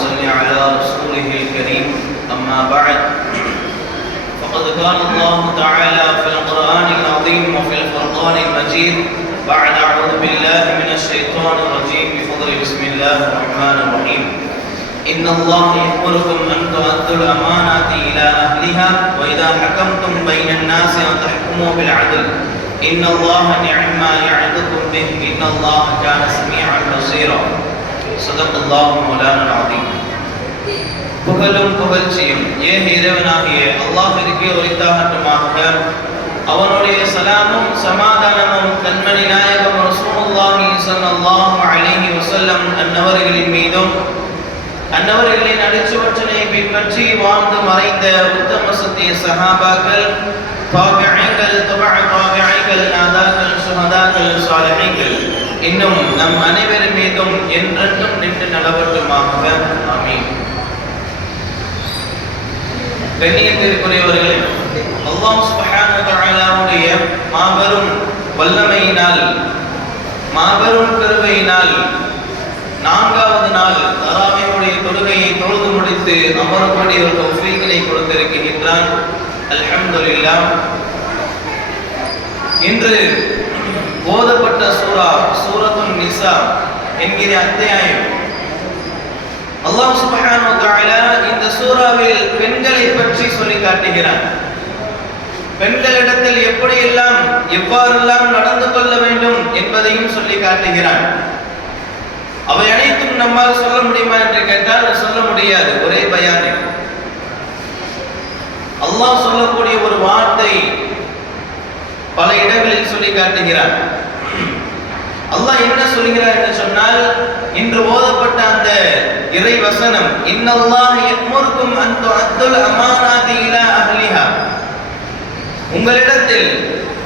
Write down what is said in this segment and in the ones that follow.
صل على رسوله الكريم أما بعد فقد قال الله تعالى في القرآن العظيم وفي الفرقان المجيد بعد أعوذ بالله من الشيطان الرجيم بفضل بسم الله الرحمن الرحيم إن الله يأمركم أن تؤدوا الأمانات إلى أهلها وإذا حكمتم بين الناس أن تحكموا بالعدل إن الله نعم ما يعظكم به إن الله كان سميعا بصيرا صدق الله مولانا العظيم. புகழும் புகழ்ச்சியும் ஏக இறைவனாகிய அல்லாஹ்விற்கே உரித்தாகட்டுமாக. அவனுடைய சலாமும் சமாதானமும் கண்மணி நாயகம் ரசூலுல்லாஹி ஸல்லல்லாஹு அலைஹி வஸல்லம் அன்னவர்களின் மீதும் அன்னவர்களின் அடிச்சுவற்றினை பின்பற்றி வாழ்ந்து மறைந்த உத்தம சத்திய சஹாபாக்கள், தாபிஈன்கள், தபஅ தாபிஈன்கள், நாதாக்கள், சுஹதாக்கள், சாலிஹீன்கள் இன்னும் நம் அனைவரின் மீதும் என்றென்றும் நின்று நடவட்டுமாக. ஆமீன். கண்ணியத்திற்குரியவர்களே, அல்லாஹ் சுப்ஹானஹு வ தஆலாவுடைய மாபெரும் வல்லமையினால், மாபெரும் கிருபையினால் நான்காவது நாள் தராவியுடைய தொழுகையை தொழுது முடித்து அமரக்கூடிய ஒரு தௌஃபீக்கினை கொடுத்திருக்கின்றான். அல்ஹம்துலில்லாஹ். இன்று ஓதப்பட்ட சூரத்துன் நிசா என்கிற அத்தியாயம். அல்லாஹ் சுப்ஹானஹு வ தஆலா இந்த சூராவில் பெண்களை பற்றி சொல்லி காட்டுகிறான். பெண்களிடத்தில் எப்படியெல்லாம் எவ்வாறெல்லாம் நடந்து கொள்ள வேண்டும் என்பதையும் சொல்லி காட்டுகிறான். அவை அனைத்தும் நம்மால் சொல்ல முடியுமா என்று கேட்டால் சொல்ல முடியாது. ஒரே பயானே அல்லாஹ் சொல்லக்கூடிய ஒரு வார்த்தை பல இடங்களில் சொல்லி காட்டுகிறான். அல்லாஹ் என்ன சொல்கிறார் என்று சொன்னால், இன்று ஓதப்பட்ட அந்த இறை வசனம், இன்னல்லாஹ யஅமுருக்கும் அன் துஅத்துல் அமானாதி இலா அஹ்லிஹா. உங்களிடத்தில்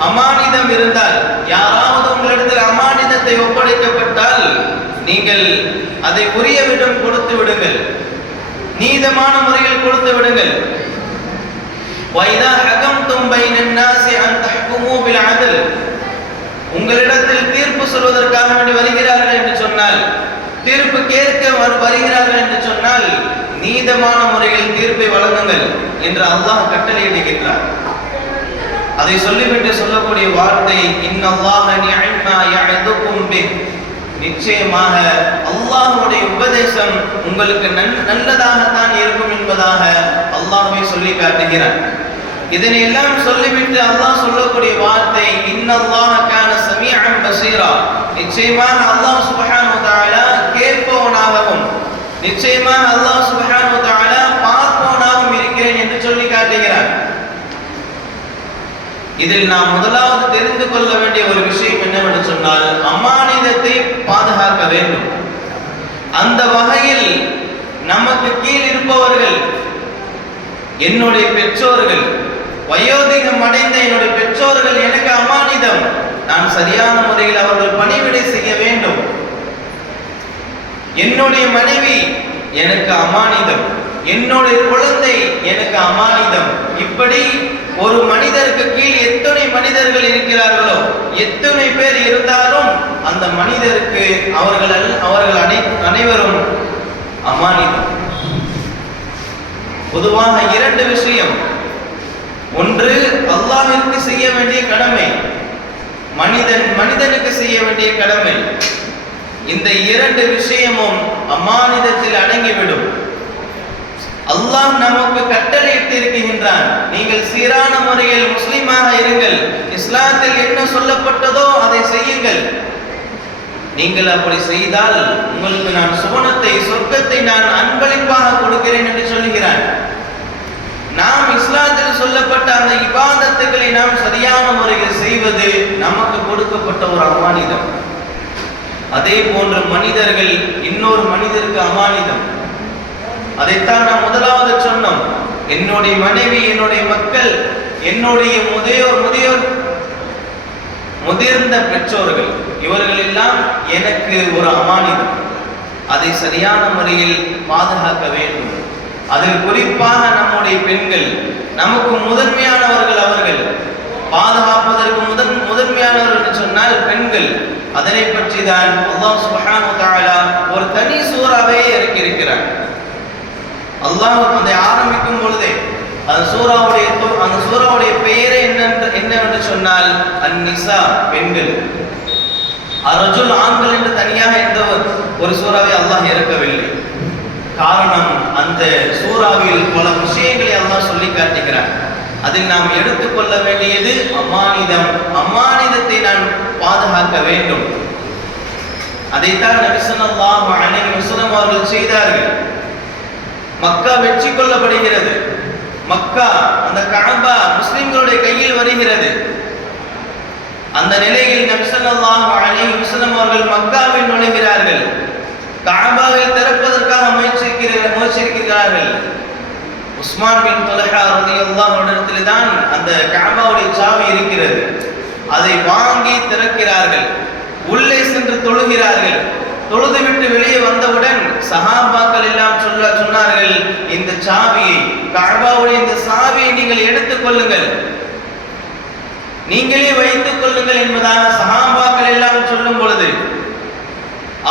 அமானிதம் இருந்தால், யாராவது உங்களிடத்தில் அமானிதத்தை ஒப்படைக்கப்பட்டால் நீங்கள் அதை உரியவிடம் கொடுத்து விடுங்கள், நீதமான முறையில் கொடுத்து விடுங்கள். வைதா ஹகம்தும் பைனன் நாஸி அன் தஹ்குமூ பில் அத்ல். உங்களிடத்தில் தீர்ப்பு சொல்வதற்காக வேண்டி வருகிறார்கள் என்று சொன்னால், தீர்ப்பு கேட்க வருகிறார்கள் என்று சொன்னால் நீதமான முறையில் தீர்ப்பை வழங்குங்கள் என்று அல்லாஹ் கட்டளையிடுகின்றார். அதை சொல்லிவிட்டு சொல்லக்கூடிய வார்த்தை, இன்னல்லாஹ நிஅம் மா யஅதுக்கும் பிஹ். நிச்சயமாக அல்லாஹ்வுடைய உபதேசம் உங்களுக்கு நல்லதாகத்தான் இருக்கும் என்பதாக அல்லாஹ்வே சொல்லி காட்டுகிறார். இதனை எல்லாம் சொல்லிவிட்டு அல்லாஹ் சொல்லக்கூடிய வார்த்தை, இன்னல்லாஹ கான சமீஅன் பஸீரா. நிச்சயமாக அல்லாஹ் சுப்ஹானஹு வ தஆலா கேட்பவனாகவும், நிச்சயமாக அல்லாஹ் சுப்ஹானஹு வ தஆலா பார்ப்பவனாகவும் இருக்கிறேன் என்று சொல்லி காட்டுகிறார். இதில் நாம் முதலாவது தெரிந்து கொள்ள வேண்டிய ஒரு விஷயம் என்னவென்று சொன்னால், அமானிதத்தை பாதுகாக்க வேண்டும். அந்த வகையில் நமக்கு கீழ் இருப்பவர்கள், என்னுடைய பெற்றோர்கள், வயோதிகம் அடைந்த என்னுடைய பெற்றோர்கள் எனக்கு அமானிதம். நான் சரியான முறையில் அவர்கள் பணிவிடை செய்ய வேண்டும். என்னுடைய மனைவி எனக்கு அமானிதம், என்னுடைய குழந்தை எனக்கு அமானிதம். இப்படி ஒரு மனிதருக்கு கீழ் எத்தனை மனிதர்கள் இருக்கிறார்களோ, எத்தனை பேர் இருந்தாலும் அந்த மனிதருக்கு அவர்கள் அனைவரும் அமானிதம். பொதுவாக இரண்டு விஷயம். ஒன்று அல்லாஹ்விற்கு செய்ய வேண்டிய கடமை, மனிதனுக்கு செய்ய வேண்டிய கடமை. இந்த இரண்டு விஷயமும் அமானிதத்தில் அடங்கிவிடும். அல்லாஹ் நமக்கு கட்டளையிட்டு இருக்கின்றான், நீங்கள் சீரான முறையில் முஸ்லிமாக இருங்கள், இஸ்லாத்தில் என்ன சொல்லப்பட்டதோ அதை செய்யுங்கள். நீங்கள் அப்படி செய்தால் உங்களுக்கு நான் சுவனத்தை, சொர்க்கத்தை நான் அன்பளிப்பாக கொடுக்கிறேன் என்று சொல்கிறான். நாம் இஸ்லாத்தில் சொல்லப்பட்ட அந்த இபாதத்துக்களை நாம் சரியான முறையில் செய்வது நமக்கு கொடுக்கப்பட்ட ஒரு அமானிதம். அதே போன்று மனிதர்கள் இன்னொரு மனிதருக்கு அமானிதம். அதைத்தான் நாம் முதலாவது சொன்னோம். என்னுடைய மனைவி, என்னுடைய மக்கள், என்னுடைய முதிர்ந்த பெற்றோர்கள், இவர்கள் எல்லாம் எனக்கு ஒரு அமானிதம். அதை சரியான முறையில் பாதுகாக்க வேண்டும். அதில் குறிப்பாக நம்முடைய பெண்கள் நமக்கு முதன்மையானவர்கள். அவர்கள் பாதுகாப்பதற்கு முதன்மையானவர்கள் என்று சொன்னால் பெண்கள். அதனை பற்றி தான் அல்லாஹ் சுப்ஹானஹு வ தஆலா ஒரு தனி சூறாவே இறக்கியிருக்கிறார். அல்லாஹ் அதை ஆரம்பிக்கும் பொழுதே அந்த சூராவுடைய பெயரே என்னவென்று சொன்னால் அந்நிசா, பெண்கள். அர்ஜுல், ஆண்கள் என்று தனியாக எந்த ஒரு சூறாவை அல்லாஹ் இறக்கவில்லை. காரணம், அந்த சூறாவில் பல விஷயங்களை அல்லாஹ் சொல்லி காட்டுகிறார். அதில் நாம் எடுத்துக்கொள்ள வேண்டியது அமானிதம். அமானிதத்தை நான் பாதுகாக்க வேண்டும். அதைத்தான் நபி ஸல்லல்லாஹு அலைஹி வஸல்லம் அவர்கள் செய்தார்கள். மக்கா வெற்றி கொள்ளப்படுகிறது. மக்கா, அந்த கஅபா முஸ்லிம்களுடைய கையில் வருகிறது. அந்த நிலையில் நபி ஸல்லல்லாஹு அலைஹி வஸல்லம் அவர்கள் மக்காவில் நுழைகிறார்கள். கஅபாவை திறப்பதற்காக முயற்சிக்கிறார்கள். உஸ்மான் பின் தல்ஹா ரலியல்லாஹு அன்ஹு தான் அந்த கஅபாவுடைய சாவி இருக்கிறது. அதை வாங்கி திறக்கிறார்கள். உள்ளே சென்று தொழுகிறார்கள். தொழுதுவிட்டு வெளியே வந்தவுடன் சஹாபாக்கள் எல்லாம் சொன்னார்கள், இந்த சாவியை, கஅபாவுடைய இந்த சாவியை நீங்கள் எடுத்துக் கொள்ளுங்கள், நீங்களே வைத்துக் கொள்ளுங்கள் என்பதாக சஹாபாக்கள் எல்லாம் சொல்லும் பொழுது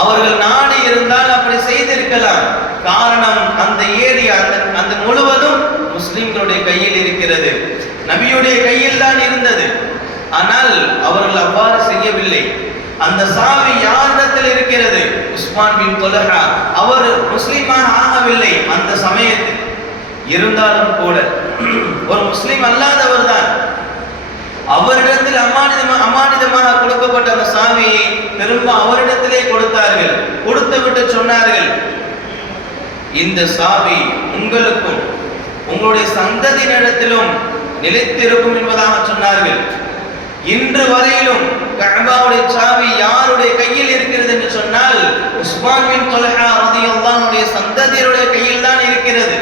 அவர்கள் நாடி இருந்தால் அப்படி செய்திருக்கலாம். காரணம், அந்த ஏரியா, அந்த முழுவதும் முஸ்லிம்களுடைய கையில் இருக்கிறது, நபியுடைய கையில் தான் இருந்தது. ஆனால் அவர்கள் அவ்வாறு செய்யவில்லை. அந்த சாவி யாரிடத்தில் இருக்கிறது? உஸ்மான் பின் தல்ஹா. அவர் முஸ்லிமாக ஆகவில்லை அந்த சமயத்தில். இருந்தாலும் கூட ஒரு முஸ்லிம் அல்லாதவர் தான். அவரிடத்தில் அமானிதமாக கொடுக்கப்பட்ட அந்த சாவியை திரும்ப அவரிடத்திலே கொடுத்தார்கள். கொடுத்துவிட்டு சொன்னார்கள், இந்த சாவி உங்களுக்கும் உங்களுடைய சந்ததியினரிடத்திலும் நிலைத்திருக்கும் என்பதாக சொன்னார்கள். இன்று வரையிலும் கஅபாவுடைய சாவி யாருடைய கையில் இருக்கிறது என்று சொன்னால் உஸ்மான் பின் தல்ஹா ரலியல்லாஹு அன்ஹுடைய சந்ததியருடைய கையில் தான் இருக்கிறது.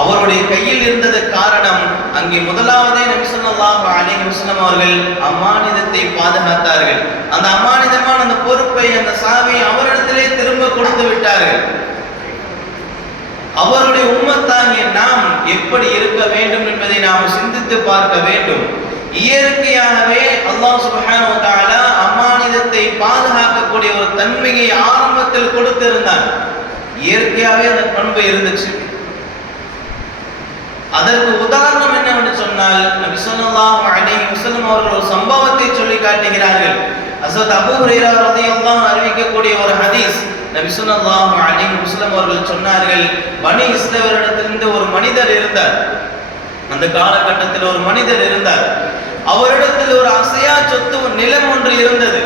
அவருடைய கையில் இருந்தது காரணம், அங்கே முதலாவதே நபி ஸல்லல்லாஹு அலைஹி வஸல்லம் அவர்கள் அமானிதத்தை பாதுகாத்தார்கள். அந்த அமானிதமான அந்த பொறுப்பை, அந்த சாவியை அவரிடத்திலே திரும்ப கொடுத்து விட்டார்கள். அவருடைய உம்மத்தாகிய நாம் எப்படி இருக்க வேண்டும் என்பதை நாம் சிந்தித்து பார்க்க வேண்டும். இயற்கையாகவே அல்லாஹ் சுப்ஹானஹு வ தஆலா அமானிதத்தை பாதுகாக்கக்கூடிய ஒரு தன்மையை ஆரம்பத்தில் கொடுத்திருந்தான். இயற்கையாகவே அந்த பண்பு இருந்துச்சு. அதற்கு உதாரணம் என்னவென்று சொன்னால் நபி ஸல்லல்லாஹு அலைஹி வஸல்லம் அவர்கள் ஒரு சம்பவத்தை சொல்லி காட்டுகிறார்கள். ஹஸரத் அபூ ஹுரைரா ரலியல்லாஹு அன்ஹு அறிவிக்கக்கூடிய ஒரு ஹதீஸ். நபி ஸல்லல்லாஹு அலைஹி வஸல்லம் அவர்கள் சொன்னார்கள், பனி இஸ்ரவேலிடத்திலிருந்து ஒரு மனிதர் இருந்தார். அந்த காலகட்டத்தில் ஒரு மனிதர் இருந்தார். அவரிடத்தில் ஒரு அசையா சொத்து, நிலம் ஒன்று இருந்தது.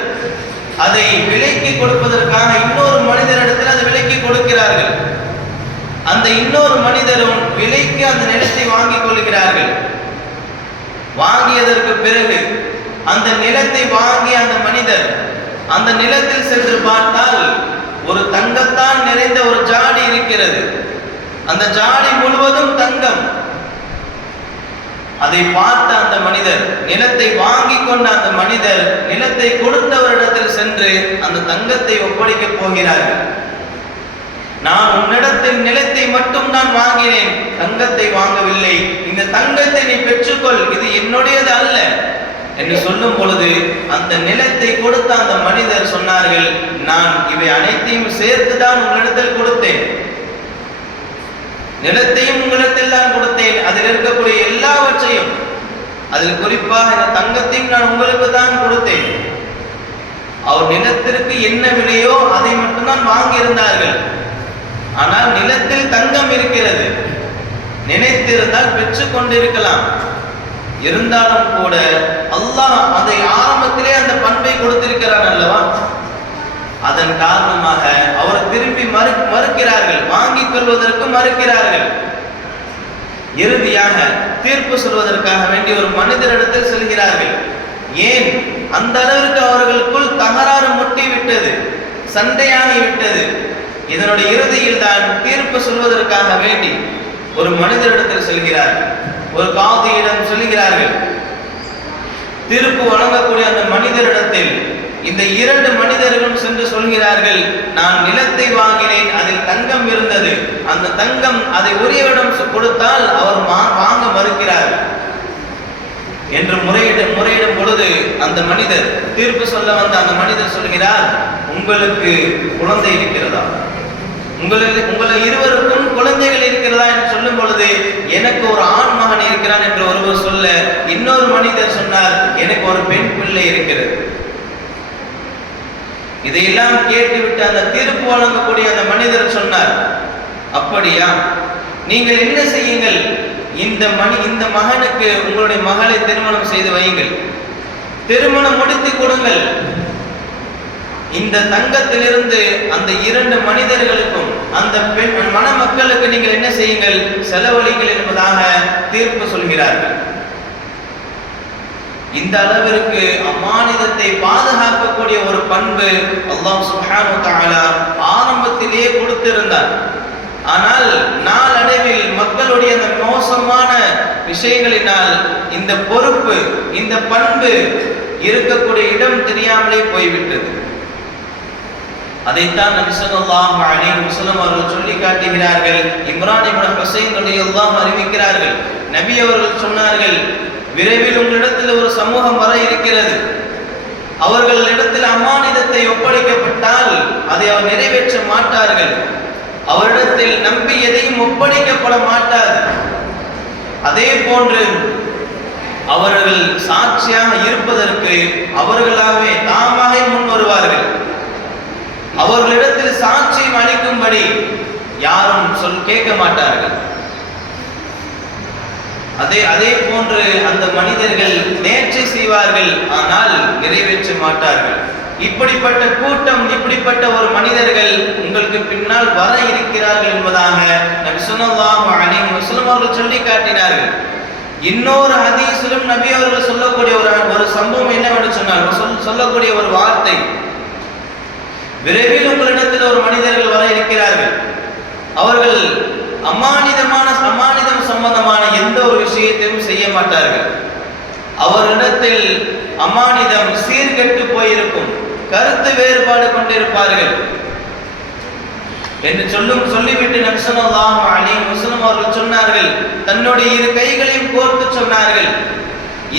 அதை விலைக்கு கொடுப்பதற்காக இன்னொரு மனிதரிடத்தில் அதை விலைக்கு கொடுக்கிறார்கள். அந்த இன்னொரு மனிதரும் விலைக்கு அந்த நிலத்தை வாங்கிக் கொள்கிறார்கள். வாங்கியதற்கு பிறகு அந்த நிலத்தை வாங்கிய அந்த மனிதர் அந்த நிலத்தில் சென்று பார்த்தால் ஒரு தங்கத்தான் நிறைந்த ஒரு ஜாடி இருக்கிறது. அந்த ஜாடி முழுவதும் தங்கம். அதை பார்த்த அந்த மனிதர், நிலத்தை வாங்கி கொண்ட அந்த மனிதர் நிலத்தை கொடுத்தவரிடத்தில் சென்று அந்த தங்கத்தை ஒப்படைக்க போகிறார்கள். நான் உன்னிடத்தில் நிலத்தை மட்டும் நான் வாங்கினேன், தங்கத்தை வாங்கவில்லை. இந்த தங்கத்தை நீ பெற்றுக்கொள், இது என்னுடையது அல்ல என்று சொல்லும் பொழுது அந்த நிலத்தை கொடுத்த அந்த மனிதர் சொன்னார்கள், நான் இவை அனைத்தையும் சேர்த்துதான் உங்களிடத்தில் கொடுத்தேன், நிலத்தையும் உங்களிடத்தில் தான் கொடுத்தேன், அதில் இருக்கக்கூடிய எல்லாவற்றையும், அதில் குறிப்பாக இந்த தங்கத்தையும் நான் உங்களுக்கு தான் கொடுத்தேன். அவர் நிலத்திற்கு என்ன விலையோ அதை மட்டும்தான் வாங்கியிருந்தார்கள். ஆனால் நிலத்தில் தங்கம் இருக்கிறது, நினைத்திருந்தால் பெற்றுக் கொண்டிருக்கலாம். இருந்தாலும் கூட அல்லாஹ் அதை ஆரம்பத்திலே அந்த பண்பை கொடுத்திருக்கிறான் அல்லவா? அதன் காரணமாக அவர் திரும்பி மறுக்கிறார்கள், வாங்கிக் கொள்வதற்கு மறுக்கிறார்கள். இறுதியாக தீர்ப்பு சொல்வதற்காக வேண்டிய ஒரு மனிதரிடத்தில் செல்கிறார்கள். ஏன் அந்த அளவிற்கு அவர்களுக்குள் தகராறு முட்டிவிட்டது, சண்டையாகிவிட்டது. இதனுடைய இறுதியில் தான் தீர்ப்பு சொல்வதற்காக வேண்டி ஒரு மனிதரிடத்தில் செல்கிறார்கள். ஒரு காதியிடம் சொல்லுகிறார்கள். தீர்ப்பு வழங்கக்கூடிய அந்த மனிதரிடத்தில் இந்த இரண்டு மனிதர்களும் சென்று சொல்கிறார்கள், நான் நிலத்தை வாங்கினேன், அதில் தங்கம் இருந்தது, அந்த தங்கம் அதை உரியவிடம் கொடுத்தால் அவர் வாங்க மறுக்கிறார் என்று முறையிடும் பொழுது அந்த மனிதர், தீர்ப்பு சொல்ல வந்த அந்த மனிதர் சொல்கிறார், உங்களுக்கு குழந்தை இருக்கிறதா? உங்களை இருவருக்கும் குழந்தைகள் இருக்கிறதா என்று சொல்லும் பொழுது, எனக்கு ஒரு ஆண் மகன் இருக்கிறான் என்று ஒருவர் சொல்ல, இன்னொரு மனிதர் சொன்னார், எனக்கு ஒரு பெண் பிள்ளை இருக்கிறது. இதையெல்லாம் கேட்டுவிட்டு அந்த தீர்ப்பு வழங்கக்கூடிய அந்த மனிதர் சொன்னார், அப்படியா, நீங்கள் என்ன செய்யுங்கள், இந்த மகனுக்கு உங்களுடைய மகளை திருமணம் செய்து வையுங்கள், திருமணம் முடித்து கொடுங்கள். இந்த தங்கத்திலிருந்து அந்த 2 மனிதர்களுக்கும் அந்த பெண் மணமக்களுக்கு நீங்கள் என்ன செய்யுங்கள், செலவழிங்கள் என்பதாக தீர்ப்பு சொல்கிறார்கள். இந்த அளவிற்கு அமானிதத்தை பாதுகாக்கக்கூடிய ஒரு பண்பு அல்லாஹ் சுப்ஹானஹு வ தஆலா ஆரம்பத்திலே கொடுத்திருந்தார். ஆனால் நாளடைவில் மக்களுடைய அந்த மோசமான விஷயங்களினால் இந்த பொறுப்பு, இந்த பண்பு இருக்கக்கூடிய இடம் தெரியாமலே போய்விட்டது. அதைத்தான் நபி ஸல்லல்லாஹு அலைஹி வஸல்லம் அவர்கள் சொல்லி காட்டுகிறார்கள். இம்ரான் இப்னு ஹுசைன் ரலியல்லாஹு அறிவிக்கிறார்கள், நபி அவர்கள் சொன்னார்கள், விரைவில் உங்களிடத்தில் ஒரு சமூகம் வர இருக்கிறது, அவர்களிடத்தில் அமானிதத்தை ஒப்படைக்கப்பட்டால் அதை அவர் நிறைவேற்ற மாட்டார்கள், அவரிடத்தில் நம்பி எதையும் ஒப்படைக்கப்பட மாட்டாது. அதே போன்று அவர்கள் சாட்சியாக இருப்பதற்கு அவர்களாகவே தாமாக முன் வருவார்கள், அவர்களிடத்தில் சாட்சியம் அளிக்கும்படி யாரும் கேட்க மாட்டார்கள். அதே போன்று அந்த மனிதர்கள் நேர்ச்சை செய்வார்கள், ஆனால் நிறைவேற்ற மாட்டார்கள். இப்படிப்பட்ட கூட்டம், இப்படிப்பட்ட ஒரு மனிதர்கள் உங்களுக்கு பின்னால் வர இருக்கிறார்கள் என்பதாக நபி ஸல்லல்லாஹு அலைஹி வஸல்லம் அவர்கள் சொல்லி காட்டினார்கள். இன்னொரு ஹதீஸிலும் நபி அவர்கள் சொல்லக்கூடிய ஒரு சம்பவம் என்னவென்று சொன்னால், சொல்லக்கூடிய ஒரு வார்த்தை, விரைவில் உங்களிடத்தில் ஒரு மனிதர்கள் வர இருக்கிறார்கள், அவர்கள் அமானிதம் சம்பந்தமான எந்த ஒரு விஷயத்தையும் செய்ய மாட்டார்கள், அவரிடத்தில் அமானிதம் சீர்கெட்டு போயிருக்கும், கருத்து வேறுபாடு கொண்டிருப்பார்கள் என்று சொல்லிவிட்டு நபி ஸல்லல்லாஹு அலைஹி வஸல்லம் அவர்கள் சொன்னார்கள், தன்னுடைய 2 கைகளையும் கோர்த்து சொன்னார்கள்,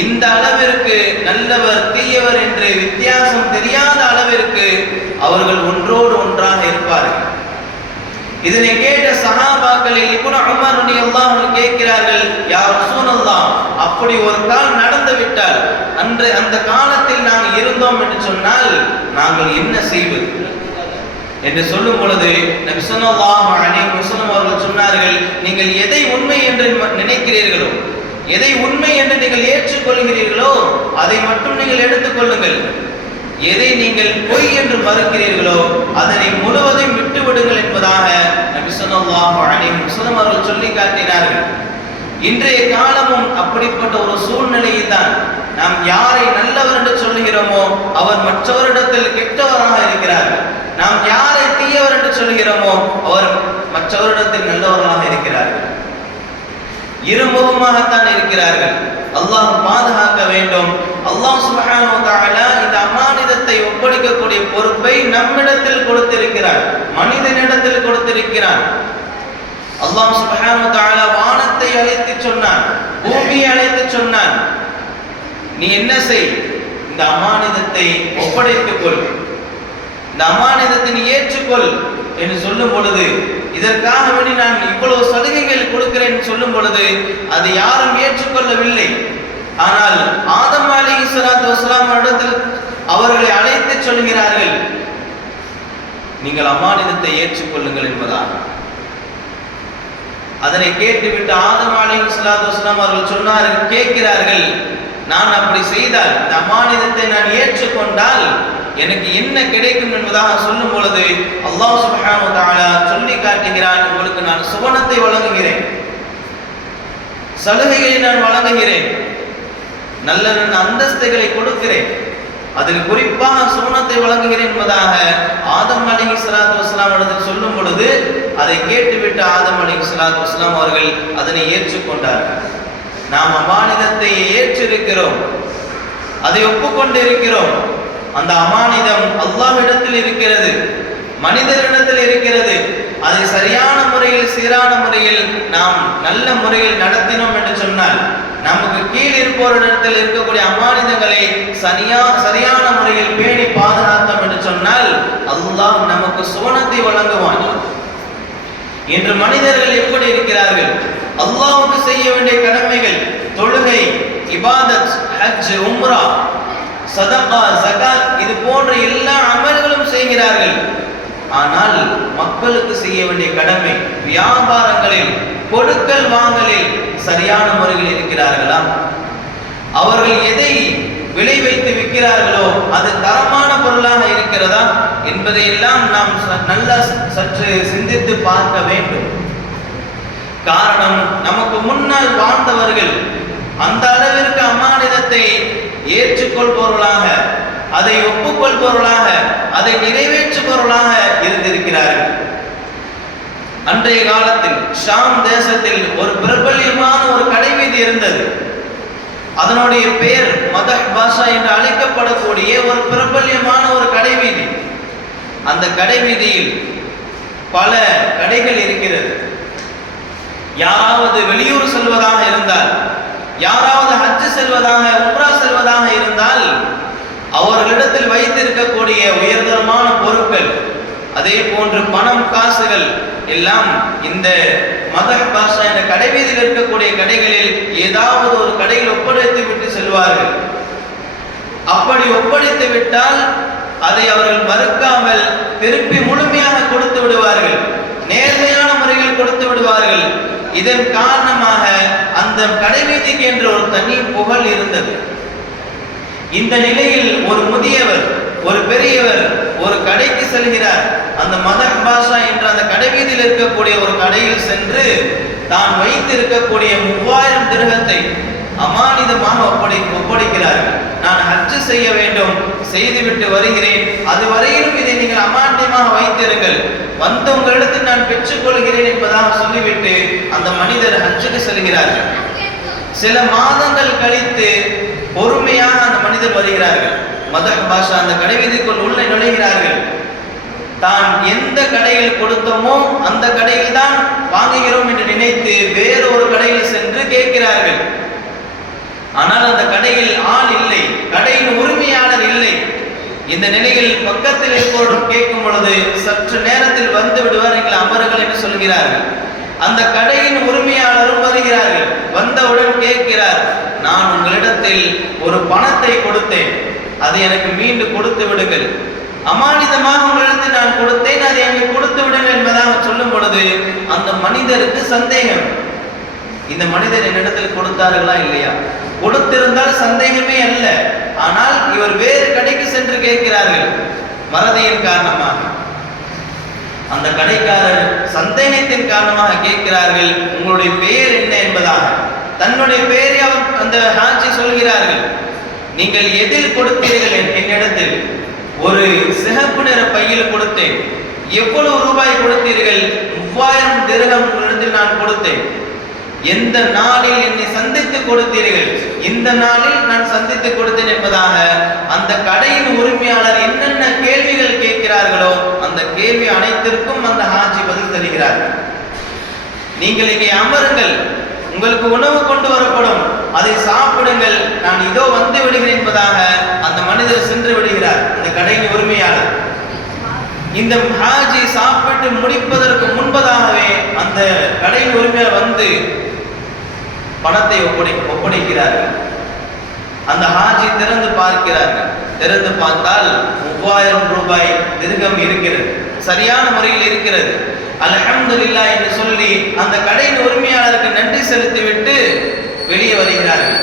இந்த அளவிற்கு நல்லவர் தீயவர் என்று வித்தியாசம் தெரியாத அளவிற்கு அவர்கள் ஒன்றோடு ஒன்றாக இருப்பார்கள். இதனை கேட்ட சஹாபாக்களில் இப்னு உமர் ரலியல்லாஹு அன்ஹு கேட்கிறார்கள், யா ரசூலல்லாஹ், அப்படி ஒரு கால் நடந்து விட்டால், அந்த காலத்தில் நாங்கள் இருந்தோம் என்று சொன்னால் நாங்கள் என்ன செய்வது என்று சொல்லும் பொழுது நபி ஸல்லல்லாஹு அலைஹி வஸல்லம் அவர்கள் சொன்னார்கள், நீங்கள் எதை உண்மை என்று நினைக்கிறீர்களோ, எதை உண்மை என்று நீங்கள் ஏற்றுக்கொள்கிறீர்களோ அதை மட்டும் நீங்கள் எடுத்துக்கொள்ளுங்கள், எதை நீங்கள் பொய் என்று மறுக்கிறீர்களோ அதனை முழுவதும் விட்டு விடுங்கள் என்பதாக நபி ஸல்லல்லாஹு அலைஹி வஸல்லம் அவர்கள் சொல்லி காட்டினார்கள். இன்றைய காலமும் அப்படிப்பட்ட ஒரு சூழ்நிலையில் தான் நாம் யாரை நல்லவர் என்று சொல்லுகிறோமோ அவர் மற்றவரிடத்தில் கெட்டவராக இருக்கிறார், நாம் யாரை தீயவர் என்று சொல்லுகிறோமோ அவர் மற்றவரிடத்தில் நல்லவராக இருக்கிறார்கள், இருமுகமாகத்தான் இருக்கிறார்கள். அல்லாஹ் பாதுகாக்க வேண்டும். அல்லாஹ் சுப்ஹானஹு வ தஆலா இந்த அமானிதத்தை ஒப்படைக்கக்கூடிய பொறுப்பை நம்மிடத்தில் கொடுத்திருக்கிறார், மனிதனிடத்தில் கொடுத்திருக்கிறார். அல்லாஹ் சுப்ஹானஹு வ தஆலா வானத்தை அழைத்து சொன்னான், பூமியை அழைத்து சொன்னான், நீ என்ன செய், இந்த அமானிதத்தை ஒப்படைத்துக் கொள், இந்த அமானிதத்தை நீ ஏற்றுக்கொள் என்று சொல்லும் பொழுது, இதற்காக வேண்டி நான் இவ்வளவு சலுகைகள் கொடுக்கிறேன் சொல்லும் பொழுது அது யாரும் ஏற்றுக்கொள்ளவில்லை. ஆனால் ஆதம் அலைஹிஸ்ஸலாத்து வஸ்ஸலாம் இடத்தில் அவர்களை அழைத்து சொல்கிறார்கள், நீங்கள் அமானிதத்தை ஏற்றுக்கொள்ளுங்கள் என்பதாக. அதனை கேட்டுவிட்டு ஆதம் அலைஹிஸ்ஸலாத்து வஸ்ஸலாம் அவர்கள் சொன்னார்கள், கேட்கிறார்கள், நான் அப்படி செய்தால், இந்த அமானிதத்தை நான் ஏற்றுக்கொண்டால் எனக்கு என்ன கிடைக்கும் என்பதாக சொல்லும் பொழுது அல்லாஹ் சுப்ஹானஹு வ தஆலா சொல்லி காட்டுகிறான், உங்களுக்கு நான் சுவனத்தை வழங்குகிறேன், சலுகைகளை நான் வழங்குகிறேன், நல்ல நல்ல அந்தஸ்துகளை கொடுக்கிறேன், அதில் குறிப்பாக சுவனத்தை வழங்குகிறேன் என்பதாக ஆதம் அலைஹிஸ்ஸலாத்து வஸ்ஸலாம் இடத்தில் சொல்லும் பொழுது அதை கேட்டுவிட்டு ஆதம் அலைஹிஸ்ஸலாத்து வஸ்ஸலாம் அவர்கள் அதனை ஏற்றுக்கொண்டார்கள். நாம் அமானிதத்தை ஏற்றிருக்கிறோம், அதை ஒப்புக்கொண்டிருக்கிறோம், அந்த அமானிதம் அல்லாஹ்விடத்தில் இருக்கிறது, மனிதரிடத்தில் இருக்கிறது, அதை சரியான முறையில் சீரான முறையில் நாம் நல்ல முறையில் நடத்தினோம் என்று சொன்னால், நமக்கு கீழ் இருப்போரிடத்தில் இருக்கக்கூடிய அமானிதங்களை சரியான முறையில் பேணி பாதுகாத்தோம் என்று சொன்னால் அல்லாஹ் நமக்கு சுவனத்தை வழங்குவான். இன்று மனிதர்கள் எப்படி இருக்கிறார்கள்? அல்லாஹ்வுக்கு செய்ய வேண்டிய கடமைகள், தொழுகை, இபாதத், ஹஜ், உம்ரா, சதகா, ஜகாத், இது போன்ற எல்லா அமல்களும் செய்கிறார்கள். ஆனால் மக்களுக்கு செய்ய வேண்டிய கடமை, வியாபாரங்களில், கொடுக்கல் வாங்கலில் சரியான முறையில் இருக்கிறார்களா? அவர்கள் எதை விலை வைத்து விற்கிறார்களோ அது தரமான பொருளாக இருக்கிறதா என்பதையெல்லாம் நாம் நல்லா சற்று சிந்தித்து பார்க்க வேண்டும். காரணம், நமக்கு முன்னால் வாழ்ந்தவர்கள் அந்த அளவிற்கு அமானிதத்தை ஏற்றுக்கொள்பவர்களாக, அதை ஒப்புக்கொள்பவர்களாக, அதை நிறைவேற்றுபவர்களாக இருந்திருக்கிறார்கள். அன்றைய காலத்தில் ஷாம் தேசத்தில் ஒரு பிரபல்யமான ஒரு கடைவீதி இருந்தது. அதனுடைய பெயர் மதஹ் பாஷா என்று அழைக்கப்படக்கூடிய ஒரு பிரபல்யமான ஒரு கடைவீதி. அந்த கடைவீதியில் பல கடைகள் இருக்கிறது. யாராவது வெளியூர் செல்வதாக இருந்தால், யாராவது ஹஜ் செல்வதாக, உம்ரா செல்வதாக இருந்தால் அவர்களிடத்தில் வைத்திருக்கக்கூடிய உயர்தரமான பொருட்கள், அதே போன்று பணம், காசுகள் எல்லாம் இந்த மதஹ் பாஷா என்ற கடைவீதியில் இருக்கக்கூடிய கடைகளில் ஏதாவது ஒரு கடையில் ஒப்படைத்து விட்டு செல்வார்கள். அப்படி ஒப்படைத்து விட்டால் அதை அவர்கள் மறுக்காமல் திருப்பி முழுமையாக கொடுத்து விடுவார்கள், நேர்மையான முறையில் கொடுத்து விடுவார்கள். இதன் காரணமாக அந்த கடைவீதிக்கு என்று ஒரு தனி புகழ் இருந்தது. இந்த நிலையில் ஒரு முதியவர், ஒரு பெரியவர் ஒரு கடைக்கு செல்கிறார். அந்த மதஹ் பாஷா என்ற அந்த கடைவீதியில் இருக்கக்கூடிய ஒரு கடையில் சென்று தான் வைத்து இருக்கக்கூடிய 3000 திர்ஹத்தை அமானிதமாக ஒப்படைக்கிறார்கள். நான் ஹஜ் செய்ய வேண்டும், செய்துவிட்டு வருகிறேன், அதுவரையிலும் இதை நீங்கள் அமானிதமாக வைத்திருங்கள், வந்து உங்களிடத்தில் நான் பெற்றுக்கொள்கிறேன் என்பதாக சொல்லிவிட்டு அந்த மனிதர் ஹஜ்ஜுக்கு செல்கிறார்கள். சில மாதங்கள் கழித்து பொறுமையாக அந்த மனிதர் வருகிறார்கள். மதஹ் பாஷா அந்த கடைவீதிக்குள் உள்ள நுழைகிறார்கள். தான் எந்த கடையில் கொடுத்தோமோ அந்த கடையில் தான் வாங்குகிறோம் என்று நினைத்து வேறு ஒரு கடையில் சென்று கேட்கிறார்கள். ஆனால் அந்த கடையில் ஆள் இல்லை, கடையின் உரிமையாளர் இல்லை. இந்த நிலையில் பக்கத்தில் இருப்பவரும் கேட்கும் பொழுது சற்று நேரத்தில் வந்து விடுவார், நீங்கள் அமருங்கள் என்று சொல்கிறார்கள். அந்த கடையின் உரிமையாளரும் வருகிறார்கள். வந்தவுடன் கேட்கிறார், நான் உங்களிடத்தில் ஒரு பணத்தை கொடுத்தேன், அதை எனக்கு மீண்டும் கொடுத்து விடுங்கள், அமானிதமாக உங்களிடத்தில் நான் கொடுத்தேன், அதை எனக்கு கொடுத்து விடுங்கள் என்பதாக சொல்லும் பொழுது அந்த மனிதருக்கு சந்தேகம், இந்த மனிதர் என்னிடத்தில் கொடுத்தார்களா இல்லையா? கொடுத்திருந்தால் சந்தேகமே அல்ல. ஆனால் இவர் வேறு கடைக்கு சென்று கேட்கிறார்கள் மறதியின் காரணமாக. அந்த கடைக்காரர் சந்தேகத்தின் காரணமாக கேட்கிறார்கள், உங்களுடைய பெயர் என்ன என்பதாக. தன்னுடைய பெயரை அவர் அந்த ஹாஜி சொல்கிறார்கள். நீங்கள் எதில் கொடுத்தீர்கள் என்னிடத்தில்? ஒரு சிகப்பு நிற பையில் கொடுத்தேன். எவ்வளவு ரூபாய் கொடுத்தீர்கள்? 3000 திர்ஹம் உங்களிடத்தில் நான் கொடுத்தேன். எந்த நாளில் என்னை சந்தித்து கொடுத்தீர்கள்? இந்த நாளில் நான் சந்தித்து கொடுத்தேன் என்பதாக அந்த கடையின் உரிமையாளர் என்னென்ன கேள்விகள் கேட்கிறார்களோ அந்த கேள்வி அனைத்திற்கும் அந்த ஹாஜி பதில் தருகிறார்கள். நீங்கள் இங்கே அமருங்கள், உங்களுக்கு உணவு கொண்டு வரப்படும், அதை சாப்பிடுங்கள், நான் இதோ வந்து விடுகிறேன் என்பதாக அந்த மனிதர் சென்று விடுகிறார். அந்த கடையின் உரிமையாளர் இந்த ஹாஜி சாப்பிட்டு முடிப்பதற்கு முன்பதாகவே அந்த கடையின் உரிமையாளர் வந்து பணத்தை ஒப்படைக்கிறார்கள். அந்த ஹாஜி திறந்து பார்க்கிறார்கள். திறந்து பார்த்தால் 3000 ரூபாய் திர்ஹம் இருக்கிறது, சரியான முறையில் இருக்கிறது. அல்ஹம்துலில்லாஹ் என்று சொல்லி அந்த கடையின் உரிமையாளருக்கு நன்றி செலுத்திவிட்டு வெளியே வருகிறார்கள்.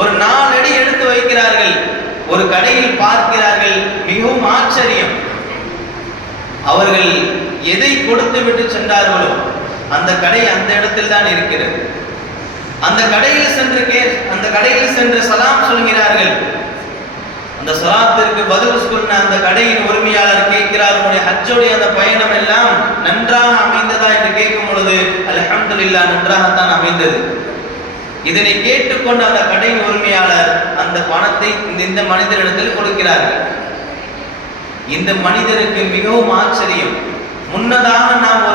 ஒரு 4 அடி எடுத்து வைக்கிறார்கள். ஒரு கடையில் பார்க்கிறார்கள். மிகவும் ஆச்சரியம். அவர்கள் எதை கொடுத்து விட்டு சென்றார்களோ அந்த கடை அந்த இடத்தில் தான் இருக்கிறது. அந்த கடையில் சென்று சலாம் சொல்கிறார்கள். அந்த சலாத்திற்கு பதில் சொன்ன அந்த கடையின் உரிமையாளர் கேட்கிறார், உங்களுடைய ஹஜ்ஜுடைய அந்த பயணம் எல்லாம் நன்றாக அமைந்ததா என்று கேட்கும் பொழுது அல்ஹம்துலில்லாஹ் நன்றாகத்தான் அமைந்தது. இதனை கேட்டுக்கொண்டு அந்த கடையின் உரிமையாளர் அந்த பணத்தை இந்த மனிதரிடத்தில் கொடுக்கிறார்கள். இந்த மனிதருக்கு மிகவும் ஆச்சரியம். முன்னதாக நாம்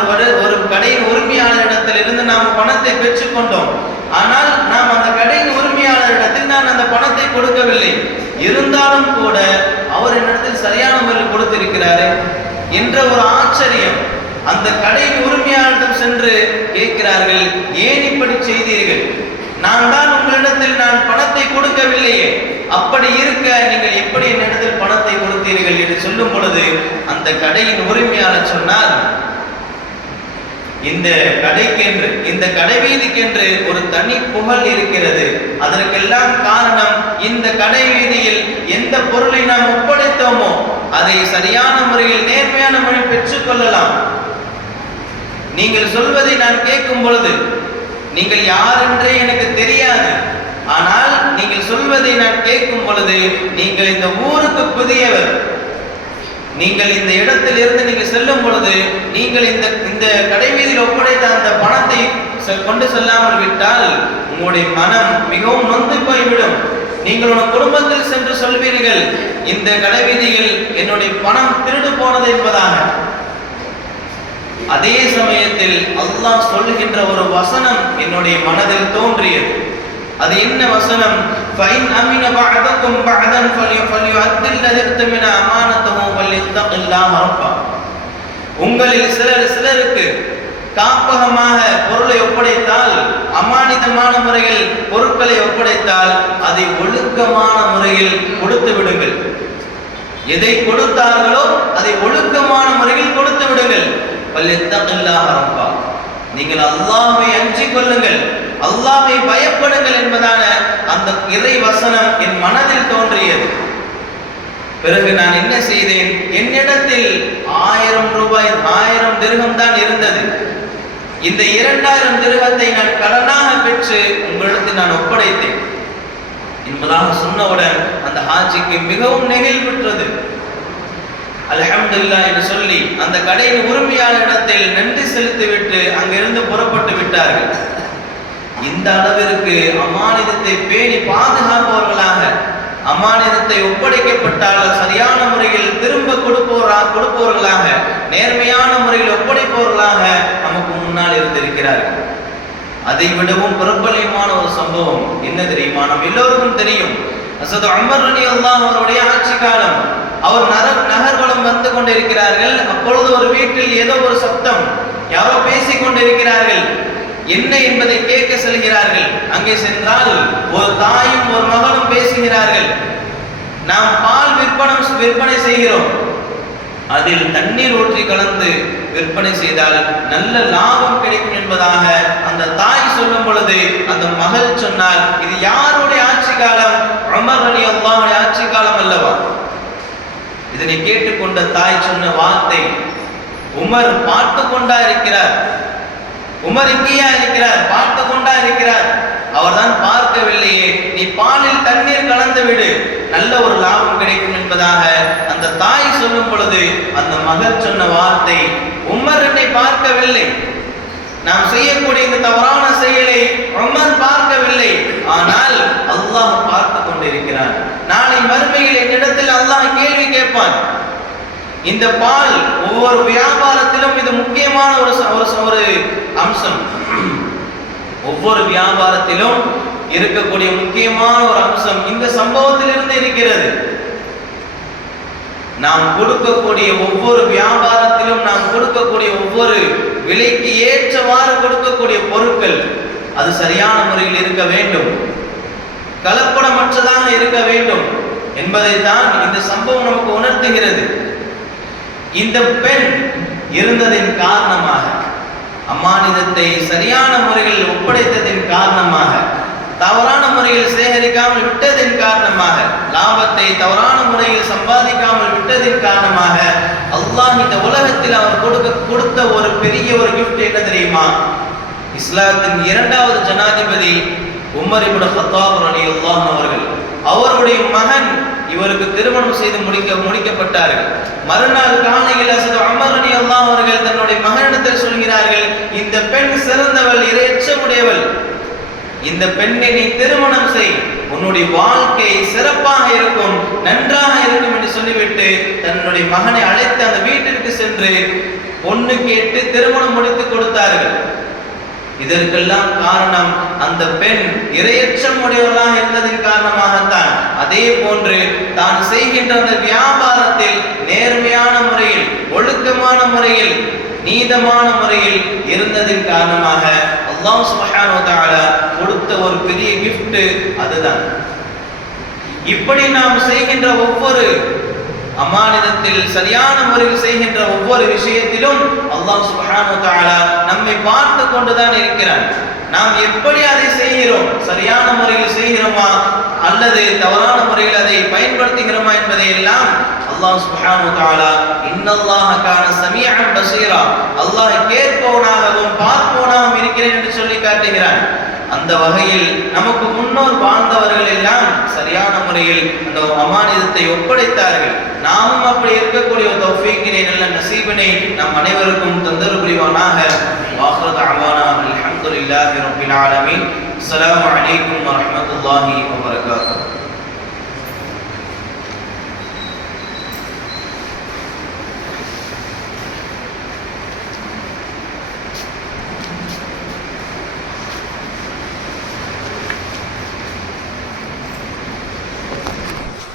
ஒரு கடையின் உரிமையாளரிடத்தில் இருந்து நாம் பணத்தை பெற்றுக்கொண்டோம். ஆனால் நாம் அந்த கடையின் உரிமையாளரிடத்தில் நான் அந்த பணத்தை கொடுக்கவில்லை. இருந்தாலும் கூட அவர் என்னிடத்தில் சரியான முறையில் கொடுத்திருக்கிறாரு என்ற ஒரு ஆச்சரியம். அந்த கடையின் உரிமையாளரிடம் சென்று கேட்கிறார்கள், ஏன் இப்படி செய்தீர்கள்? நான் தான் உங்களிடத்தில் நான் பணத்தை கொடுக்கவில்லையே, அப்படி இருக்க நீங்கள் எப்படி என்னிடத்தில் பணத்தை கொடுத்தீர்கள் என்று சொல்லும் பொழுது அந்த கடையின் உரிமையாளர் சொன்னார், இந்த கடைக்கென்று, இந்த கடை வீதிக்கென்று ஒரு தனி புகழ் இருக்கிறது. அதற்கெல்லாம் காரணம், இந்த கடை வீதியில் எந்த பொருளை நாம் ஒப்படைத்தோமோ அதை சரியான முறையில் நேர்மையான முறையில் பெற்றுக் கொள்ளலாம். நீங்கள் சொல்வதை நான் கேட்கும் பொழுது நீங்கள் யார் என்றே எனக்கு தெரியாது, ஆனால் நீங்கள் சொல்வதை நான் கேட்கும் பொழுது நீங்கள் இந்த ஊருக்கு புதியவர், நீங்கள் இந்த இடத்தில் இருந்து நீங்கள் செல்லும் பொழுது நீங்கள் இந்த கடைவீதியில் ஒப்படைத்த அந்த பணத்தை கொண்டு செல்லாமல் விட்டால் உங்களுடைய மனம் மிகவும் நொந்து போய்விடும். நீங்கள் உங்கள் குடும்பத்தில் சென்று சொல்வீர்கள், இந்த கடைவீதியில் என்னுடைய பணம் திருடு போனது என்பதாக. அதே சமயத்தில் அல்லாஹ் சொல்கின்ற ஒரு வசனம் என்னுடைய மனதில் தோன்றியது. அது என்ன வசனம்? ஃபைன் அமின பஅதகும் பஅதன் ஃபல்யுஅத்தில் லதி மின அமானத்துஹு வல்யத்தகில்லாஹ ரப்பா. உங்களில் சிலருக்கு காப்பகமாக பொருளை ஒப்படைத்தால், அமானிதமான முறையில் பொருட்களை ஒப்படைத்தால் அதை ஒழுக்கமான முறையில் கொடுத்து விடுங்கள். எதை கொடுத்தார்களோ அதை ஒழுக்கமான முறையில் கொடுத்து விடுங்கள். வல்யத்தகில்லாஹ ரப்பா, நீங்கள் அல்லாஹ்வை அஞ்சிக் கொள்ளுங்கள், அல்லாஹ்வை பயப்படுங்கள் என்பதான அந்த இறை வசனம் என் மனதில் தோன்றியது. பிறகு நான் என்ன செய்தேன், என்னிடத்தில் 1000 ரூபாய் 1000 திர்ஹம் தான் இருந்தது. இந்த 2000 திர்ஹத்தை நான் கடனாக பெற்று உங்களிடத்தில் நான் ஒப்படைத்தேன் என்பதாக சொன்னவுடன் அந்த ஹாஜிக்கு மிகவும் நெகிழ்வுற்றது. அல்ஹம்துலில்லாஹ் என்று சொல்லி அந்த கடையின் உரிமையாளரிடத்தில் நன்றி செலுத்திவிட்டு அங்கிருந்து புறப்பட்டு விட்டார்கள். இந்த அளவிற்கு அமானிதத்தை பேணி பாதுகாப்பவர்களாக, அமானிதத்தை ஒப்படைக்கப்பட்டால் சரியான முறையில் திரும்ப கொடுப்பவர்களாக, நேர்மையான முறையில் ஒப்படைப்பவர்களாக நமக்கு முன்னால் இருந்திருக்கிறார்கள். அதை விடவும் பிரபல்யமான ஒரு சம்பவம் என்ன தெரியுமா? நம் எல்லோருக்கும் தெரியும், ஹஸரத் உமர் ரலியல்லாஹு அவருடைய ஆட்சி காலம். அவர் நகர்வலம் வந்து கொண்டிருக்கிறார்கள். அப்பொழுது ஒரு வீட்டில் ஏதோ ஒரு சப்தம், யாரோ பேசிக் கொண்டிருக்கிறார்கள். என்ன என்பதை கேட்க செல்கிறார்கள். அங்கே சென்றால் ஒரு தாயும் ஒரு மகனும் பேசுகிறார்கள். நாம் பால் விற்பனை செய்கிறோம், அதில் தண்ணீர் ஊற்றி கலந்து விற்பனை செய்தால் நல்ல லாபம் கிடைக்கும் என்பதாக அந்த தாய் சொல்லும் பொழுது அந்த மகள் சொன்னால், இது யாருடைய ஆட்சி காலம்? உமர் ரலியல்லாஹு ஆட்சி காலம் அல்லவா? இதனை கேட்டுக்கொண்ட தாய் சொன்ன வார்த்தை, உமர் பார்த்து கொண்டா இருக்கிறார், உமர் இங்கேயா இருக்கிறார், பார்த்து கொண்டா இருக்கிறார், அவர்தான் பார்க்கவில்லையே, நீ பாலில் தண்ணீர் கலந்து விடு, நல்ல ஒரு லாபம் கிடைக்கும் என்பதாக அந்த தாய் சொல்லும் பொழுது அந்த மகள் சொன்ன வார்த்தை, உமர் என்னை பார்க்கவில்லை, நாம் செய்யக்கூடிய இந்த தவறான செயலை உமர் பார்க்கவில்லை, ஆனால் அல்லாஹ் பார்த்து கொண்டிருக்கிறான். நாளை மறுமையில் என்னிடத்தில் அல்லாஹ் கேள்வி கேட்பான். இந்த பால் ஒவ்வொரு வியாபாரத்திலும் இது முக்கியமான ஒரு அம்சம். ஒவ்வொரு வியாபாரத்திலும் இருக்கக்கூடிய முக்கியமான ஒரு அம்சம் இந்த சம்பவத்திலிருந்து இருக்கிறது. நாம் கொடுக்கக்கூடிய ஒவ்வொரு வியாபாரத்திலும், நாம் கொடுக்கக்கூடிய ஒவ்வொரு விலைக்கு ஏற்றவாறு கொடுக்கக்கூடிய பொருட்கள் அது சரியான முறையில் இருக்க வேண்டும், கலப்படமற்றதாக இருக்க வேண்டும் என்பதைத்தான் இந்த சம்பவம் நமக்கு உணர்த்துகிறது. இந்த பெண் இருந்ததின் காரணமாக, அம்மானிதத்தை சரியான முறையில் ஒப்படைத்ததின் காரணமாக, தவறான முறையில் சேகரிக்காமல் விட்டதின் காரணமாக, லாபத்தை தவறான முறையில் சம்பாதிக்காமல் விட்டதின் காரணமாக அல்லாஹ் இந்த உலகத்தில் அவர் கொடுத்த ஒரு பெரிய ஒரு கிஃப்ட் என்ன தெரியுமா? இஸ்லாத்தின் 2வது ஜனாதிபதி உமர் இப்னு கத்தாப் ரலியல்லாஹு அவர்கள், அவருடைய மகன் இவருக்கு திருமணம் செய்து முடிக்கப்பட்டார்கள். மறுநாள் காலையில் ஹஸரத் உமர் ரலியல்லாஹு அவர்கள் தன்னுடைய மகனிடத்தில் சொல்கிறார்கள், இந்த பெண் சிறந்தவள், இறையச்சமுடையவள், இந்த பெண்ணை நீ திருமணம் செய், உன்னுடைய வாழ்க்கை சிறப்பாக இருக்கும், நன்றாக இருக்கும் என்று சொல்லிவிட்டு தன்னுடைய மகனை அழைத்து அந்த வீட்டிற்கு சென்று பொண்ணு கேட்டு திருமணம் முடித்து கொடுத்தார்கள். இதற்கெல்லாம் காரணம் அந்த பெண் இறையச்சம் உடையவர்களாக இருந்ததின் காரணமாகத்தான். அதே போன்று தான் செய்கின்ற அந்த வியாபாரத்தில் நேர்மையான முறையில், ஒழுக்கமான முறையில், நீதமான முறையில் இருந்ததின் காரணமாக அல்லாஹ் சுப்ஹானஹு வ தஆலா கொடுத்த ஒரு பெரிய gift அதுதான். இப்படி நாம் செய்கின்ற ஒவ்வொரு அமானிதத்தில் சரியான முறையில் செய்கின்ற ஒவ்வொரு விஷயத்திலும் அல்லாஹ் சுப்ஹானஹு வ தஆலா நம்மை பார்த்து கொண்டுதான் இருக்கிறான். நாம் எப்படி அதை செய்கிறோம், சரியான முறையில் செய்கிறோமா அல்லது தவறான முறையில் அதை பயன்படுத்துகிறோமா என்பதை எல்லாம் அல்லாஹ் சுப்ஹானஹு வ தஆலா இன்னல்லாஹ கான சமீஅன் பஸீரா, அல்லாஹ் கேட்பவனாகவும் பார்ப்பவனாகவும் இருக்கிறேன் என்று சொல்லி காட்டுகிறான். அந்த வகையில் நமக்கு முன்னோர் வாழ்ந்தவர்கள் எல்லாம் சரியான முறையில் அந்த அமானிதத்தை ஒப்படைத்தார்கள். நாமும் அப்படி இருக்கக்கூடிய ஒரு தௌஃபீக்கினை, நல்ல நசீபினை நம் அனைவருக்கும் தந்தரு புரிவானாக. வாஹிரு தஅவானா அல்ஹம்துலில்லாஹி ரப்பில் ஆலமீன். அஸ்ஸலாமு அலைக்கும் வரஹ்மத்துல்லாஹி வபரகாத்துஹு.